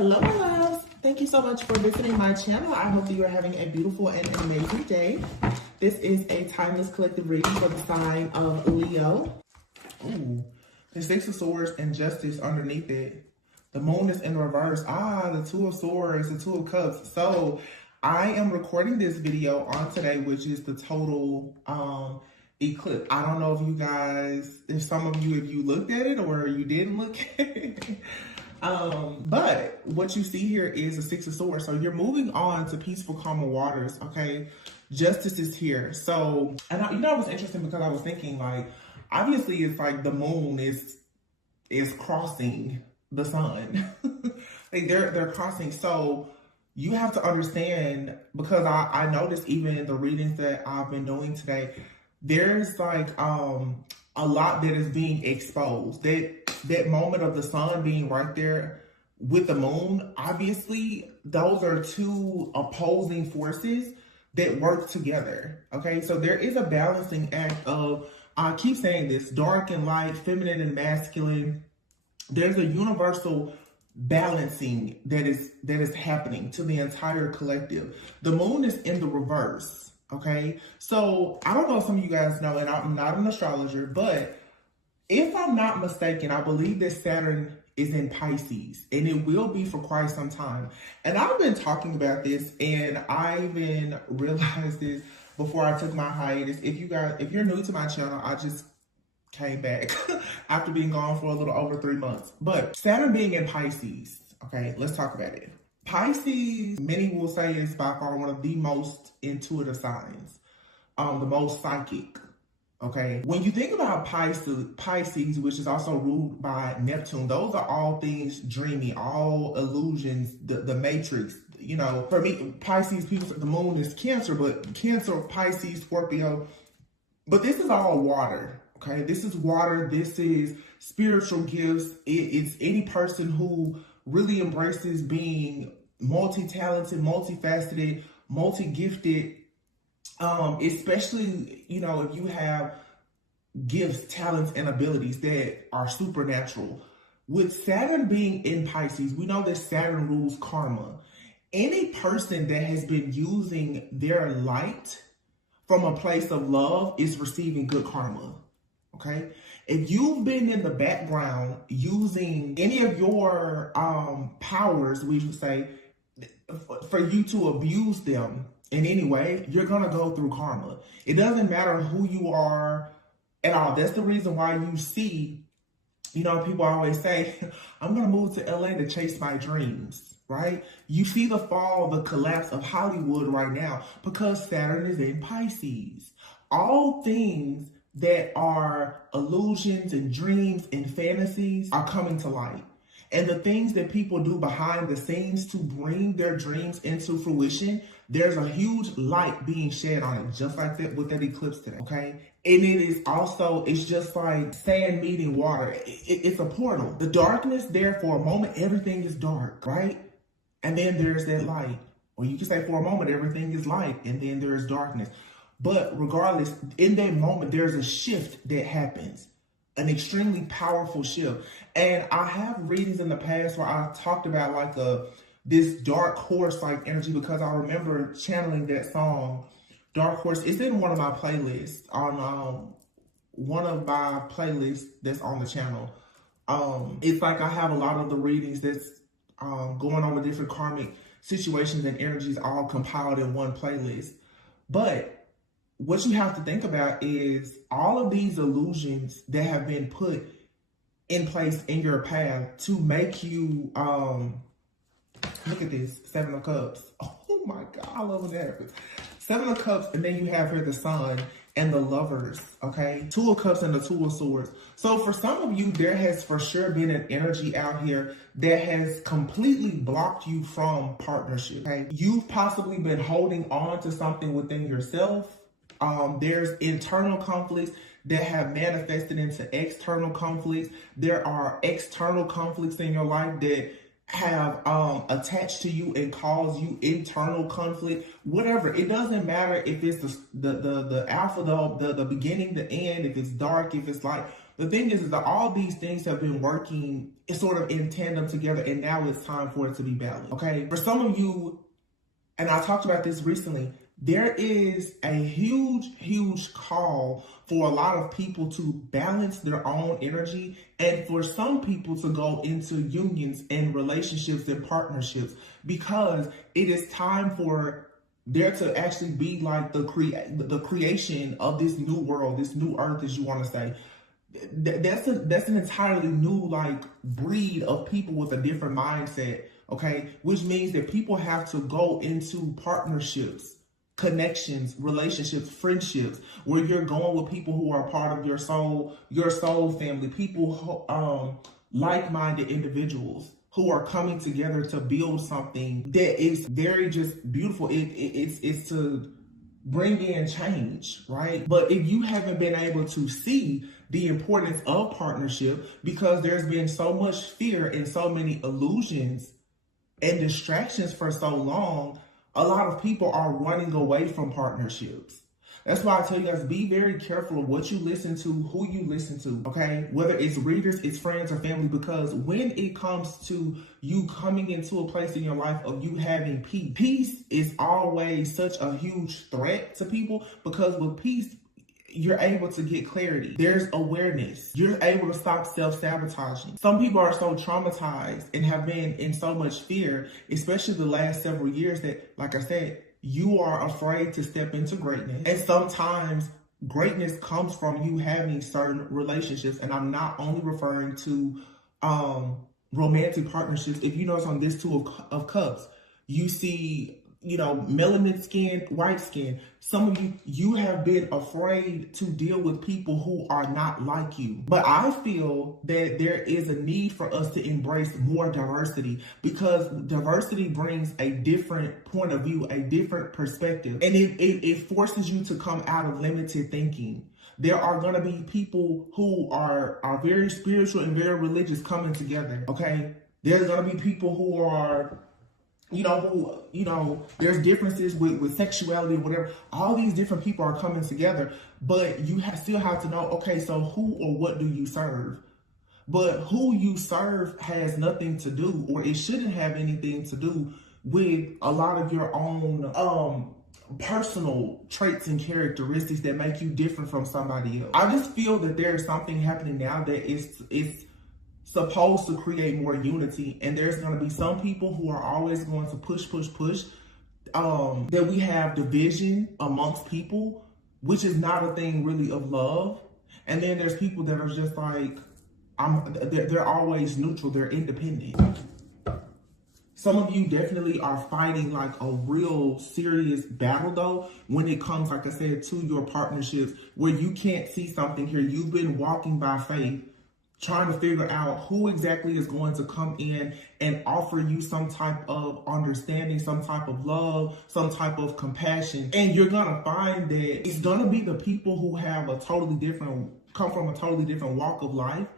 Hello, my loves. Thank you so much for visiting my channel. I hope that you are having a beautiful and amazing day. This is a timeless collective reading for the sign of Leo. Ooh, the Six of Swords and Justice underneath it. The moon is in reverse. The Two of Swords, the Two of Cups. So I am recording this video on today, which is the total eclipse. I don't know if you guys, if you looked at it or you didn't look at it. But what you see here is a Six of Swords. So you're moving on to peaceful, calmer waters, okay? Justice is here. So, and it was interesting because I was thinking, like, obviously it's like the moon is crossing the sun. Like they're crossing. So you have to understand, because I noticed even in the readings that I've been doing today, there's like a lot that is being exposed. That moment of the sun being right there with the moon, obviously those are two opposing forces that work together. Okay, so there is a balancing act of, I keep saying this, dark and light, feminine and masculine. There's a universal balancing that is happening to the entire collective. The moon is in the reverse. Okay, so I don't know if some of you guys know, and I'm not an astrologer, but if I'm not mistaken, I believe that Saturn is in Pisces, and it will be for quite some time. And I've been talking about this, and I even realized this before I took my hiatus. If you're new to my channel, I just came back after being gone for a little over 3 months. But Saturn being in Pisces, okay, let's talk about it. Pisces, many will say, is by far one of the most intuitive signs, the most psychic. Okay, when you think about Pisces, which is also ruled by Neptune, those are all things dreamy, all illusions, the matrix. You know, for me, Pisces, people say the moon is Cancer, but Cancer, Pisces, Scorpio, but this is all water. Okay, this is water. This is spiritual gifts. It's any person who really embraces being multi-talented, multifaceted, multi-gifted. Especially, you know, if you have gifts, talents, and abilities that are supernatural. With Saturn being in Pisces, we know that Saturn rules karma. Any person that has been using their light from a place of love is receiving good karma, okay? If you've been in the background using any of your powers, we should say, for you to abuse them in any way, you're going to go through karma. It doesn't matter who you are at all. That's the reason why you see, you know, people always say, I'm going to move to LA to chase my dreams, right? You see the fall, the collapse of Hollywood right now because Saturn is in Pisces. All things that are illusions and dreams and fantasies are coming to light. And the things that people do behind the scenes to bring their dreams into fruition, there's a huge light being shed on it, just like that with that eclipse today, okay? And it is also, it's just like sand meeting water. It's a portal. The darkness there for a moment, everything is dark, right? And then there's that light. Or you can say for a moment, everything is light, and then there's darkness. But regardless, in that moment, there's a shift that happens. An extremely powerful shift. And I have readings in the past where I talked about like this dark horse like energy, because I remember channeling that song, Dark Horse. It's in one of my playlists on one of my playlists that's on the channel. It's like I have a lot of the readings that's going over different karmic situations and energies all compiled in one playlist. But what you have to think about is all of these illusions that have been put in place in your path to make you, look at this, Seven of Cups. Oh my God, I love when that happens. Seven of Cups, and then you have here the Sun and the Lovers, okay? Two of Cups and the Two of Swords. So for some of you, there has for sure been an energy out here that has completely blocked you from partnership, okay? You've possibly been holding on to something within yourself. There's internal conflicts that have manifested into external conflicts. There are external conflicts in your life that have attached to you and cause you internal conflict. Whatever, it doesn't matter if it's the alpha, the beginning, the end, if it's dark, if it's light. the thing is that all these things have been working sort of in tandem together, and now it's time for it to be balanced. Okay, for some of you, and I talked about this recently, there is a huge call for a lot of people to balance their own energy, and for some people to go into unions and relationships and partnerships, because it is time for there to actually be like the creation of this new world, this new earth, as you want to say. That's an entirely new like breed of people with a different mindset. Okay, which means that people have to go into partnerships, connections, relationships, friendships, where you're going with people who are part of your soul family, people who, like-minded individuals who are coming together to build something that is very just beautiful. It's to bring in change, right? But if you haven't been able to see the importance of partnership, because there's been so much fear and so many illusions and distractions for so long, a lot of people are running away from partnerships. That's why I tell you guys, be very careful of what you listen to, who you listen to, okay? Whether it's readers, it's friends, or family, because when it comes to you coming into a place in your life of you having peace, peace is always such a huge threat to people, because with peace, you're able to get clarity. There's awareness. You're able to stop self-sabotaging. Some people are so traumatized and have been in so much fear, especially the last several years, that, like I said, you are afraid to step into greatness. And sometimes greatness comes from you having certain relationships. And I'm not only referring to romantic partnerships. If you notice on this Two of Cups, you see, you know, melanin skin, white skin. Some of you have been afraid to deal with people who are not like you. But I feel that there is a need for us to embrace more diversity, because diversity brings a different point of view, a different perspective. And it forces you to come out of limited thinking. There are going to be people who are very spiritual and very religious coming together, okay? There's going to be people who are, there's differences with sexuality or whatever. All these different people are coming together, but you still have to know, okay, so who or what do you serve? But who you serve has nothing to do, or it shouldn't have anything to do with a lot of your own personal traits and characteristics that make you different from somebody else. I just feel that there's something happening now that it's supposed to create more unity, and there's going to be some people who are always going to push that we have division amongst people, which is not a thing really of love. And then there's people that are just like, they're always neutral, they're independent. Some of you definitely are fighting like a real serious battle though, when it comes, like I said, to your partnerships, where you can't see something here. You've been walking by faith, trying to figure out who exactly is going to come in and offer you some type of understanding, some type of love, some type of compassion. And you're going to find that it's going to be the people who have come from a totally different walk of life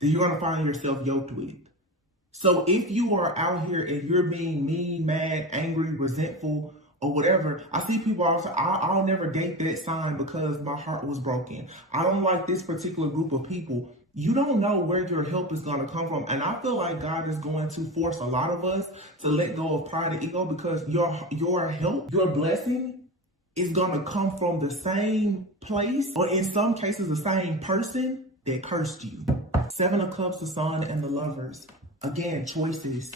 that you're going to find yourself yoked with. So if you are out here and you're being mean, mad, angry, resentful, or whatever, I see people all say, I'll never date that sign because my heart was broken. I don't like this particular group of people. You don't know where your help is going to come from. And I feel like God is going to force a lot of us to let go of pride and ego, because your help, your blessing is going to come from the same place, or in some cases, the same person that cursed you. Seven of Cups, the Sun, and the Lovers. Again, choices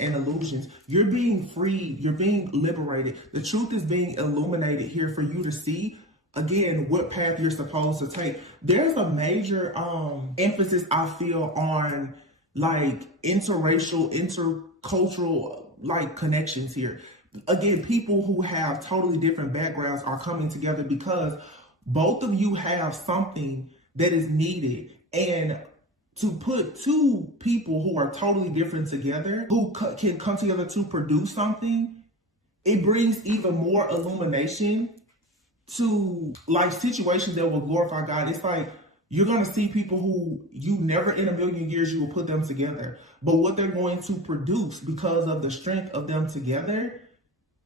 and illusions. You're being free. You're being liberated. The truth is being illuminated here for you to see, again, what path you're supposed to take. There's a major emphasis, I feel, on like interracial, intercultural like connections here. Again, people who have totally different backgrounds are coming together because both of you have something that is needed. And to put two people who are totally different together, who can come together to produce something, it brings even more illumination to like situations that will glorify God. It's like you're going to see people who you never in a million years you will put them together, but what they're going to produce because of the strength of them together,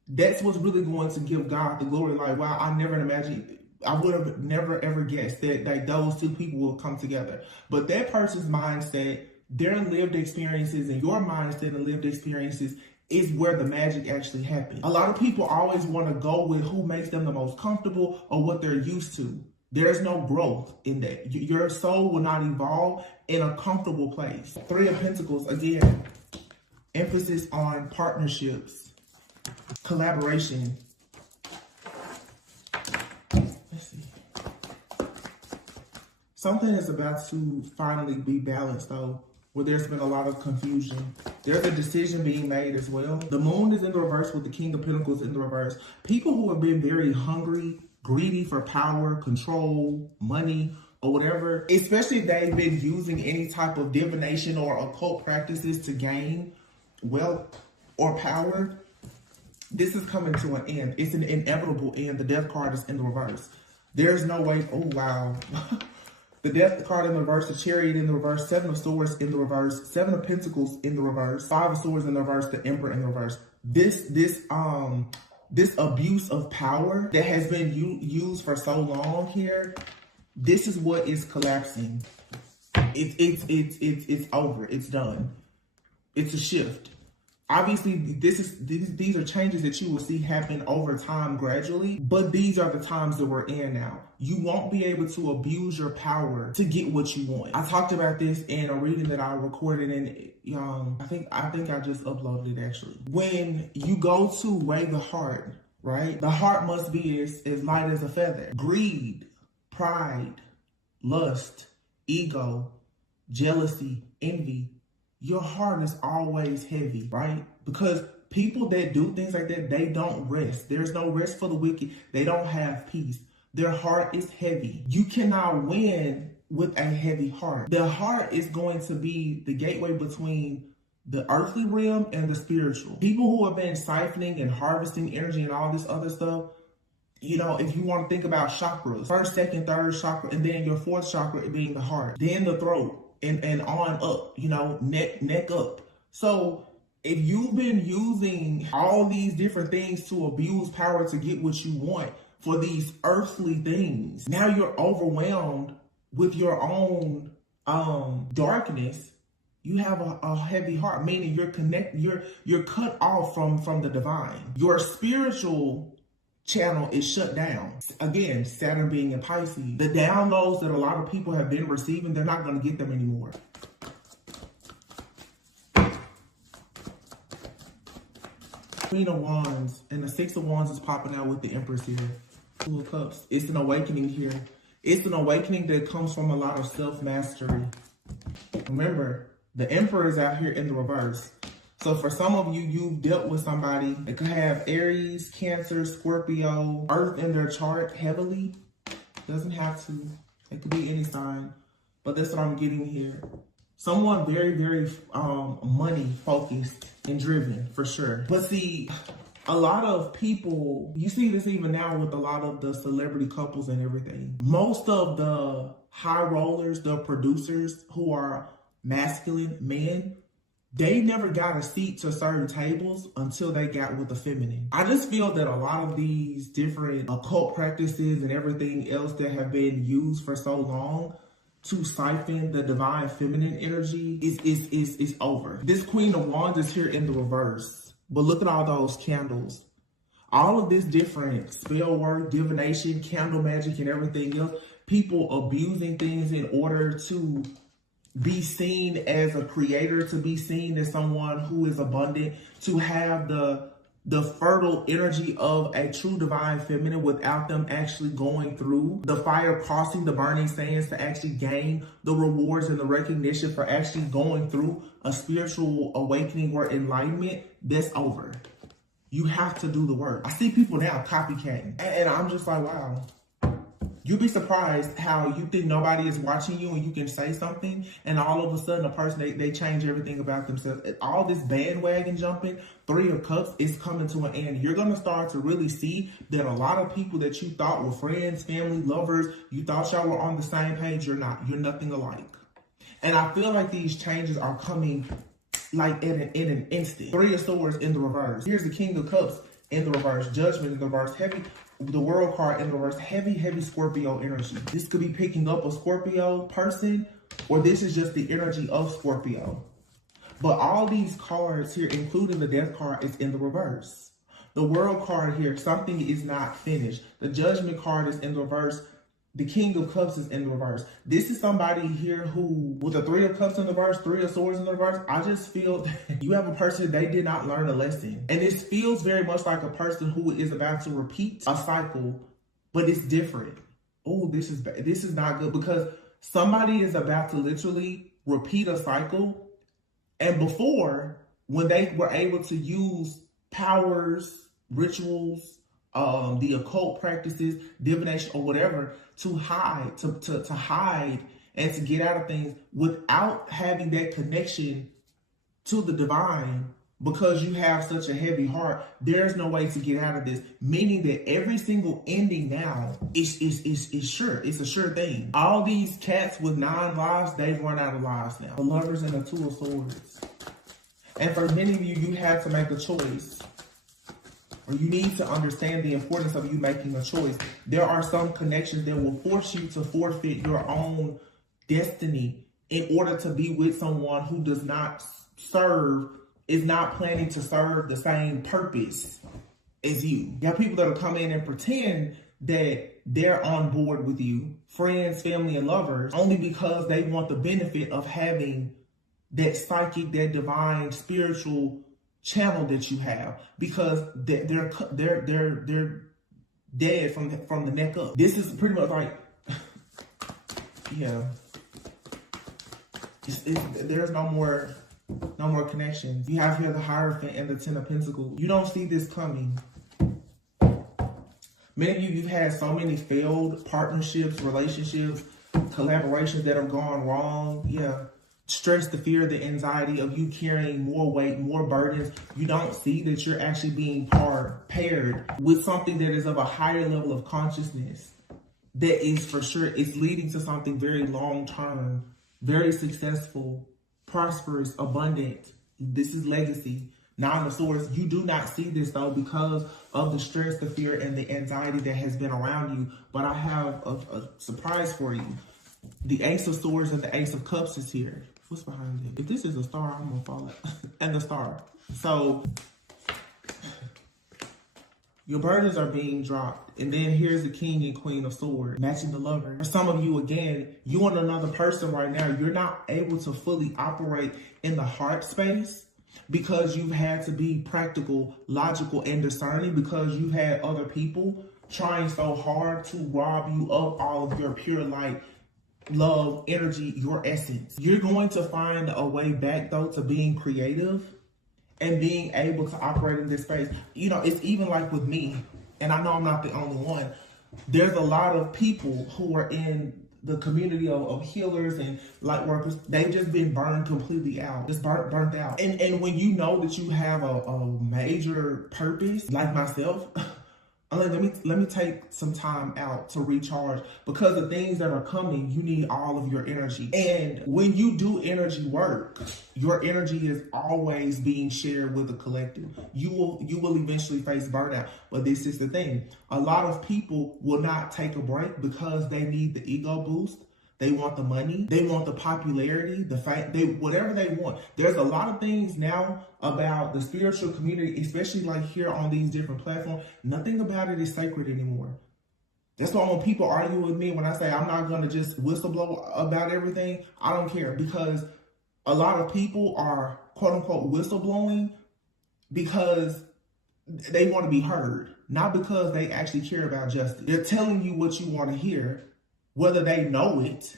that's what's really going to give God the glory. Like, wow, I never imagined I would have never ever guessed that those two people will come together. But that person's mindset, their lived experiences, and your mindset and lived experiences is where the magic actually happens. A lot of people always want to go with who makes them the most comfortable or what they're used to. There's no growth in that. Your soul will not evolve in a comfortable place. Three of Pentacles, again, emphasis on partnerships, collaboration. Let's see. Something is about to finally be balanced, though, where there's been a lot of confusion. There's a decision being made as well. The moon is in the reverse with the King of Pentacles in the reverse. People who have been very hungry, greedy for power, control, money, or whatever, especially if they've been using any type of divination or occult practices to gain wealth or power, this is coming to an end. It's an inevitable end. The Death card is in the reverse. There's no way. Oh, wow. The Death card in the reverse, the Chariot in the reverse, Seven of Swords in the reverse, Seven of Pentacles in the reverse, Five of Swords in the reverse, the Emperor in the reverse. This abuse of power that has been used for so long here, this is what is collapsing. It's over. It's done. It's a shift. Obviously, these are changes that you will see happen over time gradually, but these are the times that we're in now. You won't be able to abuse your power to get what you want. I talked about this in a reading that I recorded in, I think I just uploaded it actually. When you go to weigh the heart, right? The heart must be as light as a feather. Greed, pride, lust, ego, jealousy, envy. Your heart is always heavy, right? Because people that do things like that, they don't rest. There's no rest for the wicked. They don't have peace. Their heart is heavy. You cannot win with a heavy heart. The heart is going to be the gateway between the earthly realm and the spiritual. People who have been siphoning and harvesting energy and all this other stuff, if you want to think about chakras, first, second, third chakra, and then your fourth chakra being the heart, then the throat, and on up, neck up. So if you've been using all these different things to abuse power to get what you want for these earthly things, now you're overwhelmed with your own darkness. You have a heavy heart, meaning you're cut off from the divine. Your spiritual channel is shut down. Again, Saturn being in Pisces, the downloads that a lot of people have been receiving, they're not going to get them anymore. Queen of Wands and the Six of Wands is popping out with the Empress here. Two of Cups. It's an awakening here. It's an awakening that comes from a lot of self-mastery. Remember, the Emperor is out here in the reverse. So for some of you, you've dealt with somebody that could have Aries, Cancer, Scorpio, Earth in their chart heavily. Doesn't have to. It could be any sign. But that's what I'm getting here. Someone very, very money focused and driven, for sure. But see, a lot of people, you see this even now with a lot of the celebrity couples and everything. Most of the high rollers, the producers who are masculine men, they never got a seat to certain tables until they got with the feminine. I just feel that a lot of these different occult practices and everything else that have been used for so long to siphon the divine feminine energy is over. This Queen of Wands is here in the reverse. But look at all those candles. All of this different spell work, divination, candle magic, and everything else. People abusing things in order to be seen as a creator, to be seen as someone who is abundant, to have the fertile energy of a true divine feminine without them actually going through the fire, crossing the burning sands to actually gain the rewards and the recognition for actually going through a spiritual awakening or enlightenment. That's over. You have to do the work. I see people now copycatting, and I'm just like, wow. You'd be surprised how you think nobody is watching you and you can say something, and all of a sudden a person, they change everything about themselves. All this bandwagon jumping, Three of Cups, is coming to an end. You're going to start to really see that a lot of people that you thought were friends, family, lovers, you thought y'all were on the same page, you're not. You're nothing alike. And I feel like these changes are coming like in an instant. Three of Swords in the reverse. Here's the King of Cups in the reverse. Judgment in the reverse. Heavy. the world card in reverse, heavy, heavy Scorpio energy. This could be picking up a Scorpio person, or this is just the energy of Scorpio. But all these cards here, including the death card, is in the reverse. The world card here, something is not finished. The judgment card is in the reverse. The King of Cups is in the reverse. This is somebody here who, with the Three of Cups in the reverse, Three of Swords in the reverse, I just feel that you have a person, they did not learn a lesson. And this feels very much like a person who is about to repeat a cycle, but it's different. Oh, this is not good, because somebody is about to literally repeat a cycle. And before, when they were able to use powers, rituals, the occult practices, divination, or whatever, to hide, to hide and to get out of things without having that connection to the divine, because you have such a heavy heart, there's no way to get out of this. Meaning that every single ending now is sure. It's a sure thing. All these cats with 9 lives, they've run out of lives now. The Lovers and the Two of Swords. And for many of you, you have to make a choice. Or you need to understand the importance of you making a choice. There are some connections that will force you to forfeit your own destiny in order to be with someone who does not serve, is not planning to serve the same purpose as you. You have people that will come in and pretend that they're on board with you, friends, family, and lovers, only because they want the benefit of having that psychic, that divine, spiritual channel that you have, because they're dead from the neck up. This is pretty much like, yeah, there's no more connections. You have here the Hierophant and the Ten of Pentacles. You don't see this coming. Many of you've had so many failed partnerships, relationships, collaborations that have gone wrong. Yeah. Stress, the fear, the anxiety of you carrying more weight, more burdens. You don't see that you're actually being paired with something that is of a higher level of consciousness. That is for sure, it's leading to something very long-term, very successful, prosperous, abundant. This is legacy. Nine of Swords. You do not see this though because of the stress, the fear, and the anxiety that has been around you. But I have a surprise for you. The Ace of Swords and the Ace of Cups is here. What's behind it? If this is a star, I'm gonna fall out. And the star. So your burdens are being dropped. And then here's the King and Queen of Swords, matching the Lover. For some of you, again, you and another person right now, you're not able to fully operate in the heart space because you've had to be practical, logical, and discerning, because you've had other people trying so hard to rob you of all of your pure light, love, energy, your essence. You're going to find a way back though to being creative and being able to operate in this space. You know, it's even like with me, and I know I'm not the only one. There's a lot of people who are in the community of healers and light workers. They've just been burned completely out, just burnt out. And when you know that you have a major purpose, like myself, let me take some time out to recharge, because the things that are coming, you need all of your energy. And when you do energy work, your energy is always being shared with the collective. You will eventually face burnout. But this is the thing. A lot of people will not take a break because they need the ego boost. They want the money. They want the popularity, the fact, whatever they want. There's a lot of things now about the spiritual community, especially like here on these different platforms. Nothing about it is sacred anymore. That's why when people argue with me, when I say I'm not going to just whistleblow about everything, I don't care, because a lot of people are quote unquote whistleblowing because they want to be heard, not because they actually care about justice. They're telling you what you want to hear, whether they know it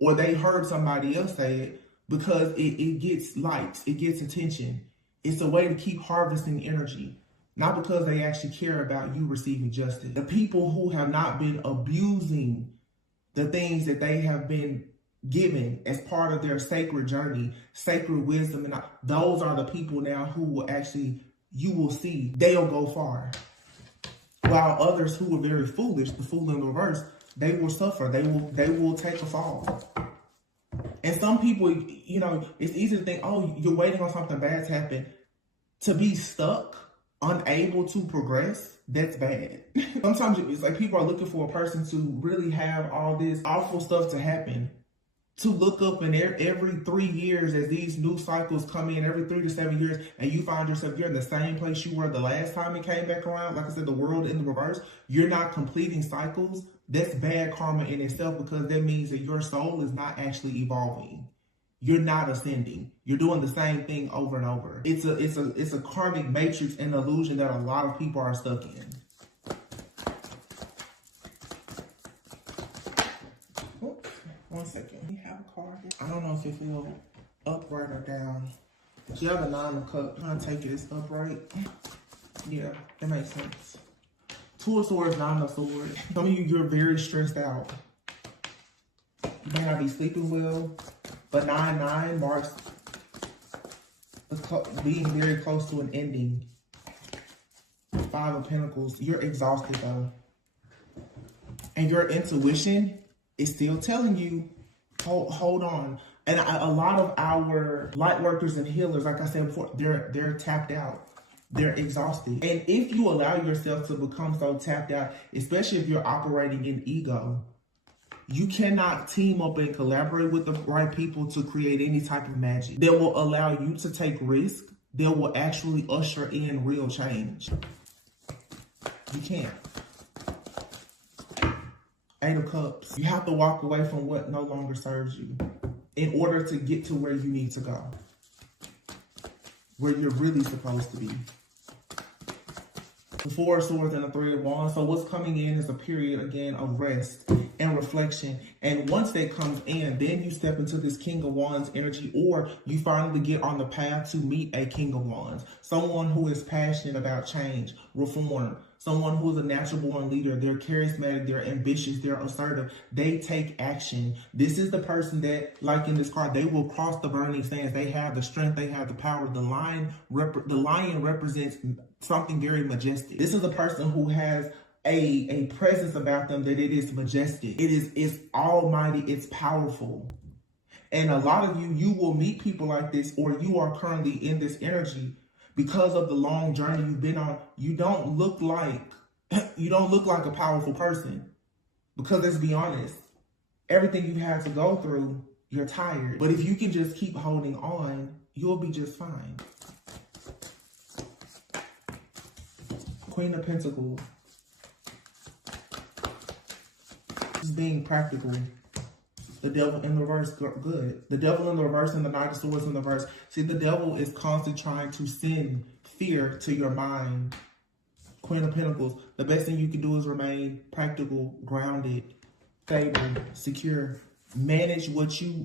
or they heard somebody else say it, because it gets likes, it gets attention. It's a way to keep harvesting energy, not because they actually care about you receiving justice. The people who have not been abusing the things that they have been given as part of their sacred journey, sacred wisdom, and those are the people now who will actually, you will see, they'll go far. While others who were very foolish, the fool in the reverse, they will suffer. They will take a fall. And some people, you know, it's easy to think, oh, you're waiting on something bad to happen. To be stuck unable to progress, that's bad. Sometimes it's like people are looking for a person to really have all this awful stuff to happen. To look up in every 3 years as these new cycles come in, every 3 to 7 years, and you find yourself, you're in the same place you were the last time it came back around. Like I said, the world in the reverse. You're not completing cycles. That's bad karma in itself, because that means that your soul is not actually evolving. You're not ascending. You're doing the same thing over and over. It's a karmic matrix and illusion that a lot of people are stuck in. Oops, 1 second. We have a card. I don't know if it feels upright or down. You have a 9 of cups. I'm trying to take it as upright. Yeah, that makes sense. 2 of swords, 9 of swords. Some of you, you're very stressed out. You may not be sleeping well, but 9-9 marks being very close to an ending. 5 of Pentacles. You're exhausted though. And your intuition is still telling you, hold on. And a lot of our light workers and healers, like I said before, they're tapped out. They're exhausted. And if you allow yourself to become so tapped out, especially if you're operating in ego, you cannot team up and collaborate with the right people to create any type of magic that will allow you to take risk, that will actually usher in real change. You can't. 8 of Cups. You have to walk away from what no longer serves you in order to get to where you need to go, where you're really supposed to be. The 4 of Swords and the 3 of Wands. So what's coming in is a period, again, of rest and reflection. And once that comes in, then you step into this King of Wands energy, or you finally get on the path to meet a King of Wands. Someone who is passionate about change, reform. Someone who is a natural born leader. They're charismatic, they're ambitious, they're assertive. They take action. This is the person that, like in this card, they will cross the burning sands. They have the strength, they have the power. The lion represents something very majestic. This is a person who has a presence about them that it is majestic. It's almighty, it's powerful. And a lot of you will meet people like this, or you are currently in this energy because of the long journey you've been on. You don't look like a powerful person, because let's be honest, everything you had to go through, you're tired. But if you can just keep holding on, you'll be just fine. Queen of Pentacles. This is being practical. The Devil in the reverse, good. The Devil in the reverse and the Knight of Swords in the reverse. See, the devil is constantly trying to send fear to your mind. Queen of Pentacles. The best thing you can do is remain practical, grounded, stable, secure. Manage what you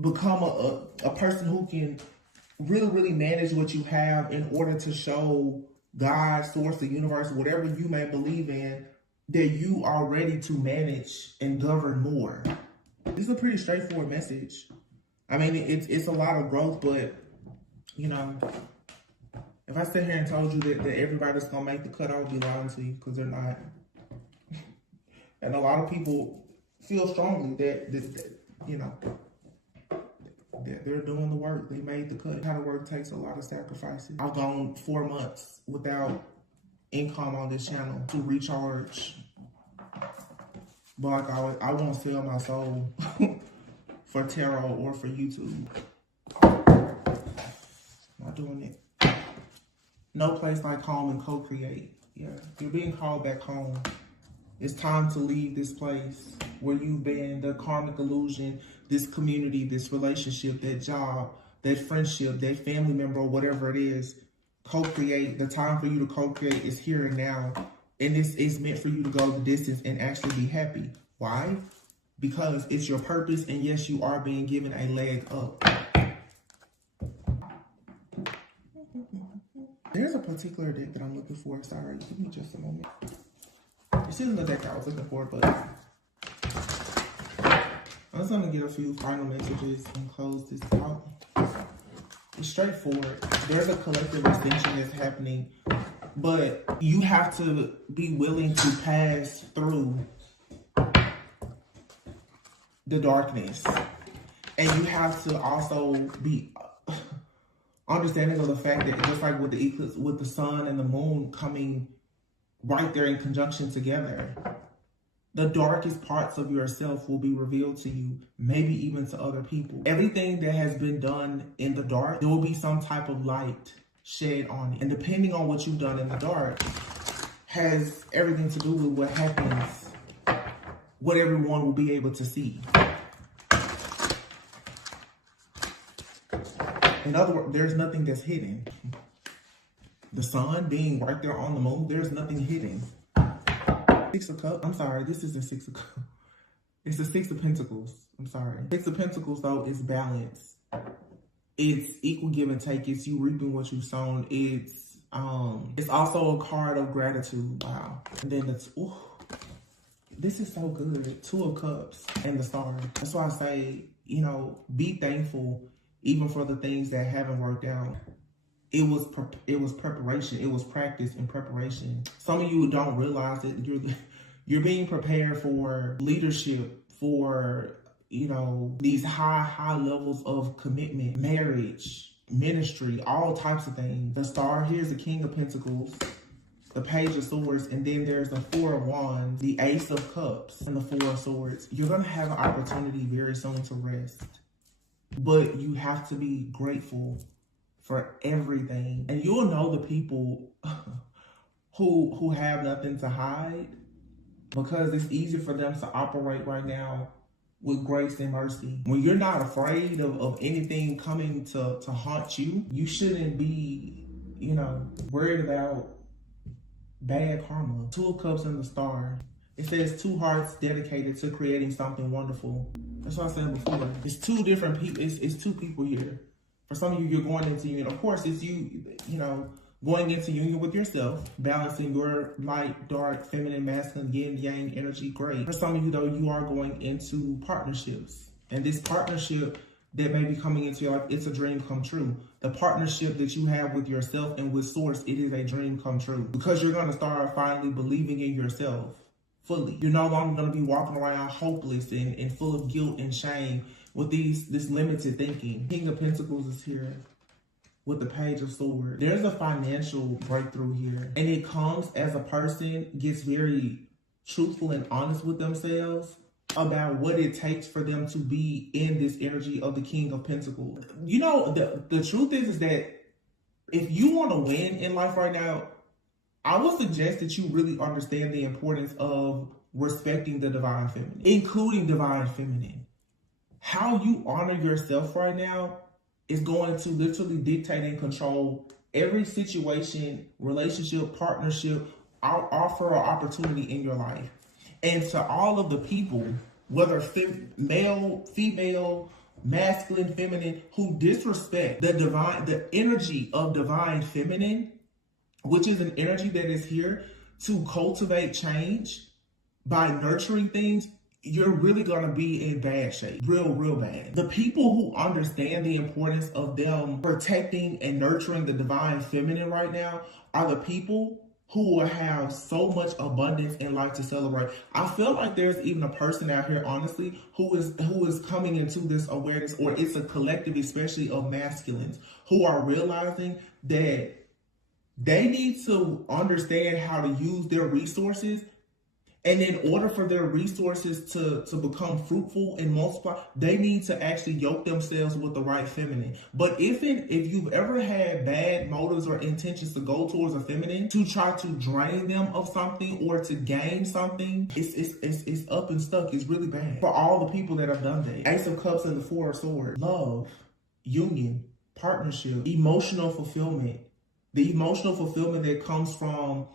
become a person who can really manage what you have in order to show God, source, the universe, whatever you may believe in, that you are ready to manage and govern more. This is a pretty straightforward message. I mean, it's a lot of growth, but, you know, if I sit here and told you that everybody's going to make the cut, I would be lying to you, because they're not. And a lot of people feel strongly that you know, that they're doing the work. They made the cut. That kind of work takes a lot of sacrifices. I've gone 4 months without income on this channel to recharge. But like I won't sell my soul for tarot or for YouTube. Not doing it. No place like home and co-create. Yeah, you're being called back home. It's time to leave this place where you've been, the karmic illusion, this community, this relationship, that job, that friendship, that family member, or whatever it is. Co-create. The time for you to co-create is here and now. And this is meant for you to go the distance and actually be happy. Why? Because it's your purpose, and yes, you are being given a leg up. There's a particular deck that I'm looking for. Sorry, give me just a moment. This isn't the deck I was looking for, but I'm just going to get a few final messages and close this out. It's straightforward. There's a collective ascension that's happening, but you have to be willing to pass through the darkness. And you have to also be understanding of the fact that just like with the eclipse, with the sun and the moon coming right there in conjunction together, the darkest parts of yourself will be revealed to you, maybe even to other people. Everything that has been done in the dark, there will be some type of light shed on it. And depending on what you've done in the dark, has everything to do with what happens, what everyone will be able to see. In other words, there's nothing that's hidden. The sun being right there on the moon, there's nothing hidden. Six of Cups. I'm sorry, this is the Six of Cups. It's the Six of Pentacles. I'm sorry. Six of Pentacles, though, is balance. It's equal give and take. It's you reaping what you've sown. It's also a card of gratitude. Wow. And then it's, ooh, this is so good. Two of Cups and the Star. That's why I say, you know, be thankful even for the things that haven't worked out. It was preparation. It was practice and preparation. Some of you don't realize that you're being prepared for leadership, for, you know, these high levels of commitment, marriage, ministry, all types of things. The Star, here's the King of Pentacles, the Page of Swords, and then there's the Four of Wands, the Ace of Cups, and the Four of Swords. You're going to have an opportunity very soon to rest, but you have to be grateful for everything. And you'll know the people who have nothing to hide, because it's easy for them to operate right now with grace and mercy. When you're not afraid of anything coming to haunt you, you shouldn't be, you know, worried about bad karma. Two of Cups and the Star. It says two hearts dedicated to creating something wonderful. That's what I said before. It's two different people. It's two people here. For some of you, you're going into union. Of course, it's you know, going into union with yourself, balancing your light, dark, feminine, masculine, yin, yang energy. Great. For some of you, though, you are going into partnerships. And this partnership that may be coming into your life, it's a dream come true. The partnership that you have with yourself and with Source, it is a dream come true. Because you're going to start finally believing in yourself fully. You're no longer going to be walking around hopeless and full of guilt and shame with this limited thinking. King of Pentacles is here with the Page of Swords. There's a financial breakthrough here. And it comes as a person gets very truthful and honest with themselves about what it takes for them to be in this energy of the King of Pentacles. You know, the truth is that if you want to win in life right now, I would suggest that you really understand the importance of respecting the divine feminine, including divine feminine. How you honor yourself right now is going to literally dictate and control every situation, relationship, partnership, offer or opportunity in your life. And to all of the people, whether male, female, masculine, feminine, who disrespect the energy of divine feminine, which is an energy that is here to cultivate change by nurturing things, you're really going to be in bad shape. Real bad. The people who understand the importance of them protecting and nurturing the divine feminine right now are the people who will have so much abundance in life to celebrate. I feel like there's even a person out here, honestly, who is coming into this awareness, or it's a collective, especially of masculines, who are realizing that they need to understand how to use their resources. And in order for their resources to become fruitful and multiply, they need to actually yoke themselves with the right feminine. But if you've ever had bad motives or intentions to go towards a feminine, to try to drain them of something or to gain something, it's up and stuck. It's really bad. For all the people that have done that. Ace of Cups and the Four of Swords. Love, union, partnership, emotional fulfillment. The emotional fulfillment that comes from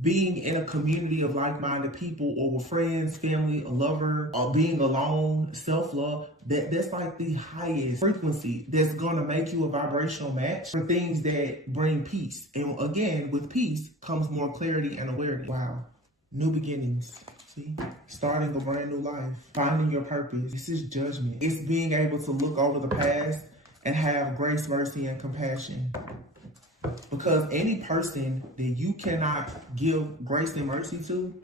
being in a community of like-minded people, or with friends, family, a lover, or being alone, self-love, that's like the highest frequency that's going to make you a vibrational match for things that bring peace. And again, with peace comes more clarity and awareness. Wow. New beginnings. See? Starting a brand new life. Finding your purpose. This is judgment. It's being able to look over the past and have grace, mercy, and compassion. Because any person that you cannot give grace and mercy to,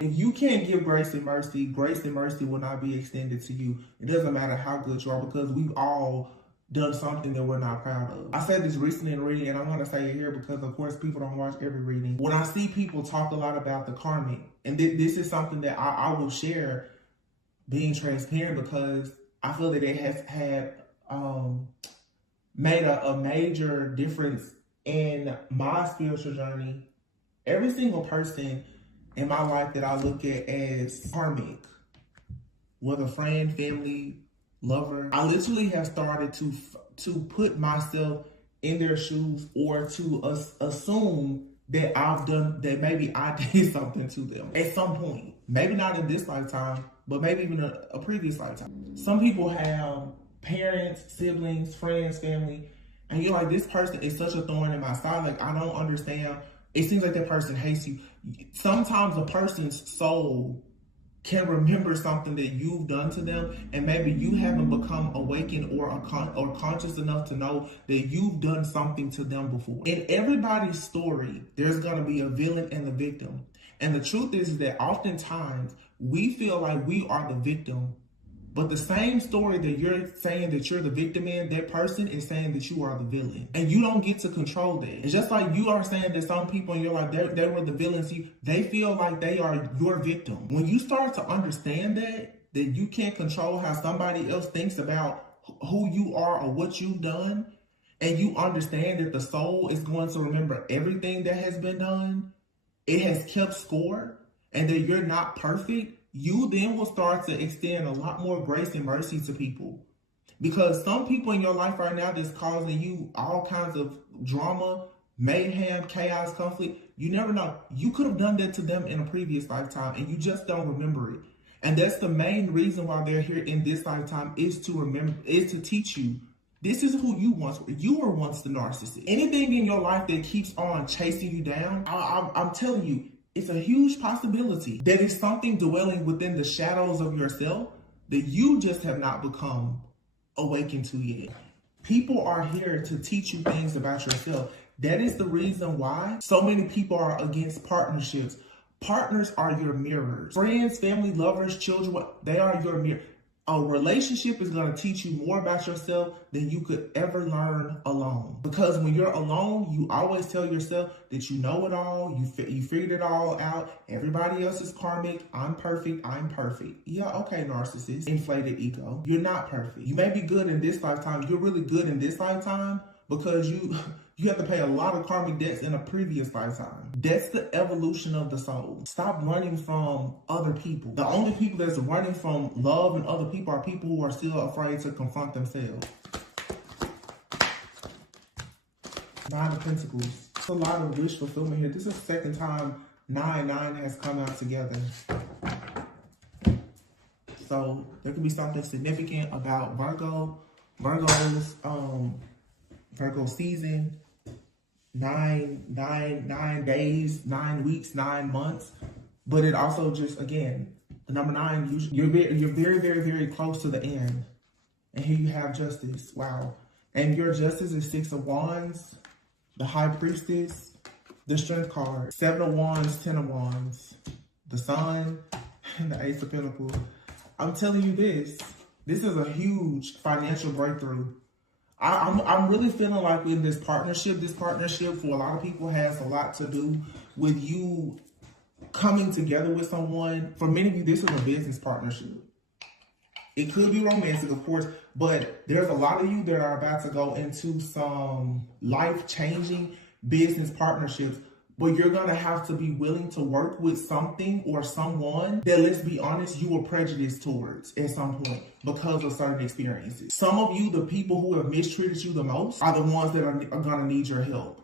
if you can't give grace and mercy will not be extended to you. It doesn't matter how good you are, because we've all done something that we're not proud of. I said this recently in reading, and I want to say it here because, of course, people don't watch every reading. When I see people talk a lot about the karmic, and this is something that I will share, being transparent, because I feel that it has had made a major difference in my spiritual journey. Every single person in my life that I look at as karmic, whether friend, family, lover, I literally have started to put myself in their shoes, or to assume that maybe I did something to them at some point. Maybe not in this lifetime, but maybe even a previous lifetime. Some people have parents, siblings, friends, family, and you're like, this person is such a thorn in my side. Like, I don't understand. It seems like that person hates you. Sometimes a person's soul can remember something that you've done to them, and maybe you haven't become awakened or conscious enough to know that you've done something to them before. In everybody's story, there's going to be a villain and the victim. And the truth is that oftentimes we feel like we are the victim, but the same story that you're saying that you're the victim in, that person is saying that you are the villain. And you don't get to control that. It's just like you are saying that some people in your life, they were the villains. They feel like they are your victim. When you start to understand that you can't control how somebody else thinks about who you are or what you've done, and you understand that the soul is going to remember everything that has been done, it has kept score, and that you're not perfect, you then will start to extend a lot more grace and mercy to people. Because some people in your life right now that's causing you all kinds of drama, mayhem, chaos, conflict, you never know. You could have done that to them in a previous lifetime, and you just don't remember it. And that's the main reason why they're here in this lifetime, is to teach you, this is who you once were. You were once the narcissist. Anything in your life that keeps on chasing you down, I'm telling you, it's a huge possibility that it's something dwelling within the shadows of yourself that you just have not become awakened to yet. People are here to teach you things about yourself. That is the reason why so many people are against partnerships. Partners are your mirrors. Friends, family, lovers, children, they are your mirror. A relationship is going to teach you more about yourself than you could ever learn alone. Because when you're alone, you always tell yourself that you know it all, you figured it all out. Everybody else is karmic. I'm perfect. Yeah, okay, narcissist. Inflated ego. You're not perfect. You may be good in this lifetime. You're really good in this lifetime because you have to pay a lot of karmic debts in a previous lifetime. That's the evolution of the soul. Stop running from other people. The only people that's running from love and other people are people who are still afraid to confront themselves. Nine of Pentacles. There's a lot of wish fulfillment here. This is the second time 9 has come out together. So there could be something significant about Virgo. Virgo season. 9 days, 9 weeks, 9 months. But it also just, again, the number 9, you're very, very, very close to the end. And here you have Justice. Wow. And your Justice is 6 of Wands, the High Priestess, the Strength card, 7 of Wands, 10 of Wands, the Sun, and the Ace of Pentacles. I'm telling you this is a huge financial breakthrough. I'm really feeling like in this partnership for a lot of people has a lot to do with you coming together with someone. For many of you, this is a business partnership. It could be romantic, of course, but there's a lot of you that are about to go into some life-changing business partnerships. But you're going to have to be willing to work with something or someone that, let's be honest, you were prejudiced towards at some point because of certain experiences. Some of you, the people who have mistreated you the most, are the ones that are going to need your help.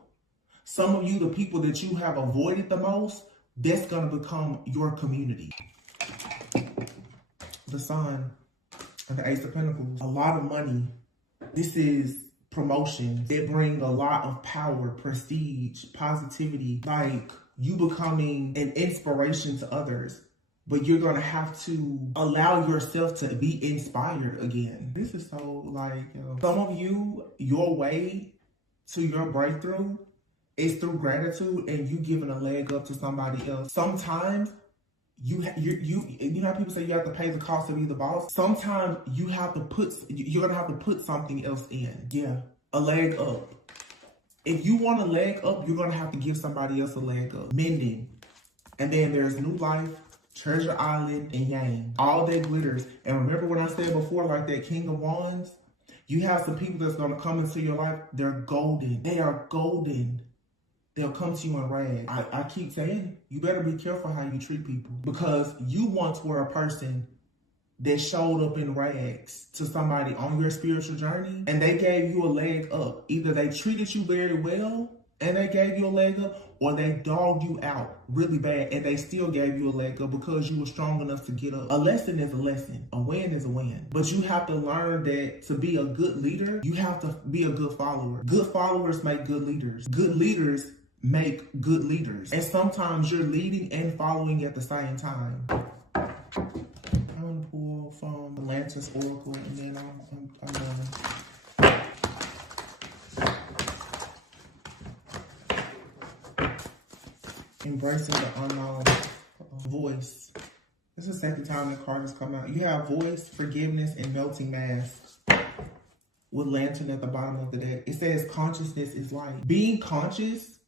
Some of you, the people that you have avoided the most, that's going to become your community. The Sun and the Ace of Pentacles. A lot of money. This is promotions. They bring a lot of power, prestige, positivity, like you becoming an inspiration to others. But you're going to have to allow yourself to be inspired again. This is so like, some of you, your way to your breakthrough is through gratitude and you giving a leg up to somebody else. Sometimes you know how people say you have to pay the cost to be the boss? Sometimes you're gonna have to put something else in. Yeah, a leg up. If you want a leg up, you're gonna have to give somebody else a leg up. Mending. And then there's New Life, Treasure Island, and Yang. All that glitters. And remember what I said before, like that King of Wands? You have some people that's gonna come into your life, they're golden. They are golden. They'll come to you in rags. I keep saying, you better be careful how you treat people, because you once were a person that showed up in rags to somebody on your spiritual journey, and they gave you a leg up. Either they treated you very well and they gave you a leg up, or they dogged you out really bad and they still gave you a leg up because you were strong enough to get up. A lesson is a lesson. A win is a win. But you have to learn that to be a good leader, you have to be a good follower. Good followers make good leaders. Good leaders make good leaders. And sometimes you're leading and following at the same time. I'm gonna pull from the Atlantis Oracle, and then I'm done. Embracing the unknown. Voice. This is the second time the card has come out. You have voice, forgiveness, and melting mask with lantern at the bottom of the deck. It says consciousness is light. Being conscious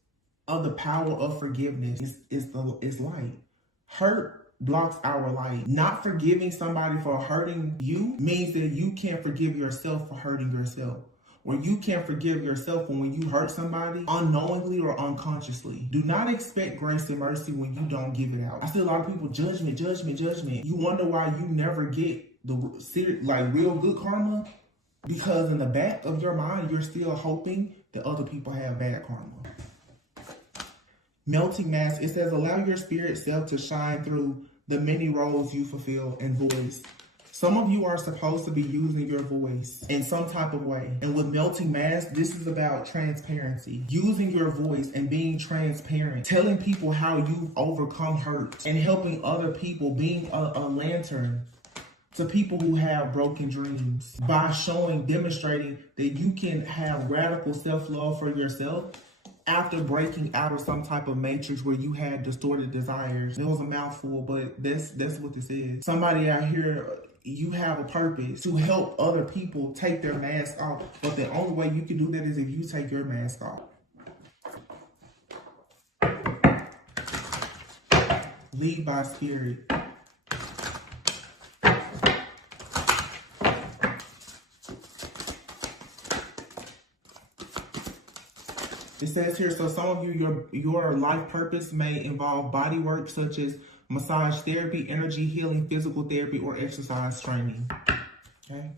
of the power of forgiveness is light. Hurt blocks our light. Not forgiving somebody for hurting you means that you can't forgive yourself for hurting yourself. Or you can't forgive yourself when you hurt somebody unknowingly or unconsciously. Do not expect grace and mercy when you don't give it out. I see a lot of people, judgment, judgment, judgment. You wonder why you never get the real good karma, because in the back of your mind, you're still hoping that other people have bad karma. Melting mask, it says, allow your spirit self to shine through the many roles you fulfill and voice. Some of you are supposed to be using your voice in some type of way. And with melting mask, this is about transparency. Using your voice and being transparent. Telling people how you've overcome hurt. And helping other people, being a lantern to people who have broken dreams. By demonstrating that you can have radical self-love for yourself after breaking out of some type of matrix where you had distorted desires. It was a mouthful, but that's what this is. Somebody out here, you have a purpose to help other people take their mask off. But the only way you can do that is if you take your mask off. Lead by spirit. It says here, so some of you, your life purpose may involve body work such as massage therapy, energy healing, physical therapy, or exercise training. Okay?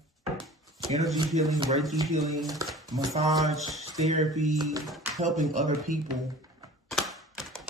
Energy healing, Reiki healing, massage therapy, helping other people.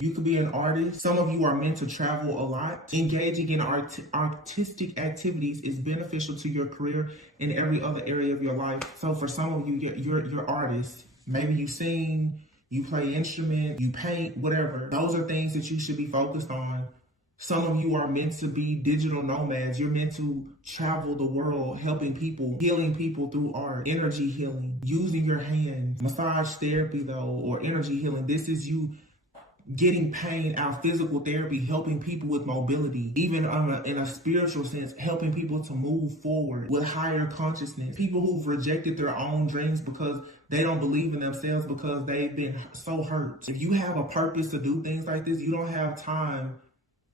You could be an artist. Some of you are meant to travel a lot. Engaging in artistic activities is beneficial to your career in every other area of your life. So for some of you, you're artists. Maybe you sing, you play instrument, you paint, whatever. Those are things that you should be focused on. Some of you are meant to be digital nomads. You're meant to travel the world, helping people, healing people through art, energy healing, using your hands. Massage therapy, though, or energy healing, this is you getting pain out. Physical therapy, helping people with mobility, even in a spiritual sense, helping people to move forward with higher consciousness. People who've rejected their own dreams because they don't believe in themselves because they've been so hurt. If you have a purpose to do things like this, you don't have time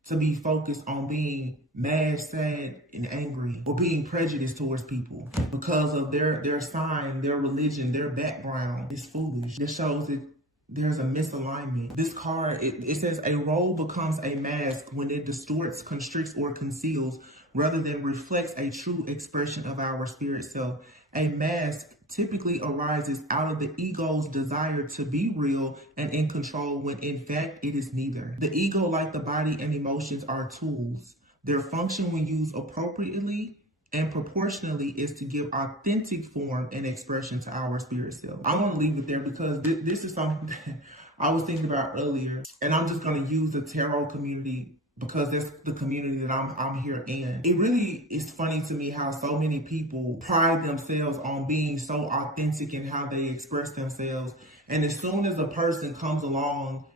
to be focused on being mad, sad, and angry, or being prejudiced towards people because of their sign, their religion, their background. It's foolish. This shows that there's a misalignment. This card, it says a role becomes a mask when it distorts, constricts, or conceals rather than reflects a true expression of our spirit self. A mask typically arises out of the ego's desire to be real and in control when in fact it is neither. The ego, like the body and emotions, are tools. Their function when used appropriately and proportionally is to give authentic form and expression to our spirit self. I'm going to leave it there because this is something that I was thinking about earlier, and I'm just going to use the tarot community because that's the community that I'm here in. It really is funny to me how so many people pride themselves on being so authentic in how they express themselves. And as soon as a person comes along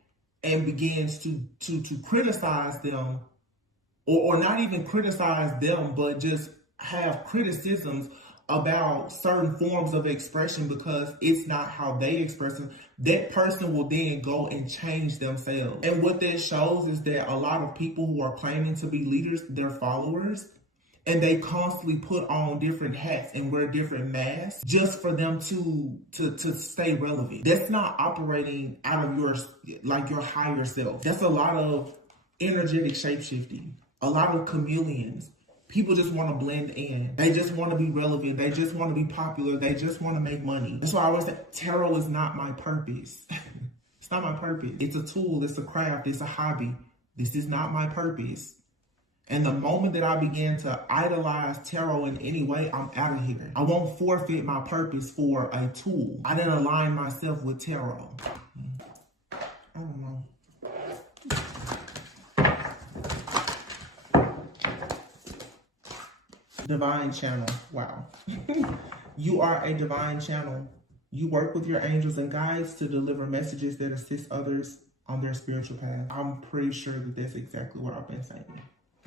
and begins to criticize them or not even criticize them, but just have criticisms about certain forms of expression because it's not how they express it, that person will then go and change themselves. And what that shows is that a lot of people who are claiming to be leaders, they're followers, and they constantly put on different hats and wear different masks just for them to stay relevant. That's not operating out of your higher self. That's a lot of energetic shapeshifting, a lot of chameleons. People just want to blend in. They just want to be relevant. They just want to be popular. They just want to make money. That's why I always say tarot is not my purpose. It's not my purpose. It's a tool. It's a craft. It's a hobby. This is not my purpose. And the moment that I began to idolize tarot in any way, I'm out of here. I won't forfeit my purpose for a tool. I didn't align myself with tarot. I don't know. Divine channel. Wow. You are a divine channel. You work with your angels and guides to deliver messages that assist others on their spiritual path. I'm pretty sure that that's exactly what I've been saying.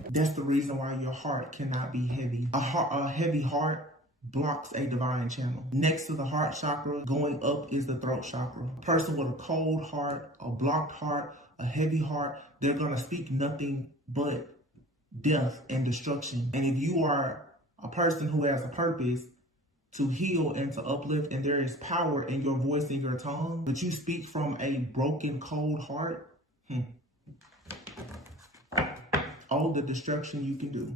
That's the reason why your heart cannot be heavy. A heavy heart blocks a divine channel. Next to the heart chakra, going up is the throat chakra. A person with a cold heart, a blocked heart, a heavy heart, they're going to speak nothing but death and destruction. And if you are a person who has a purpose to heal and to uplift, and there is power in your voice and your tongue, but you speak from a broken, cold heart, all the destruction you can do.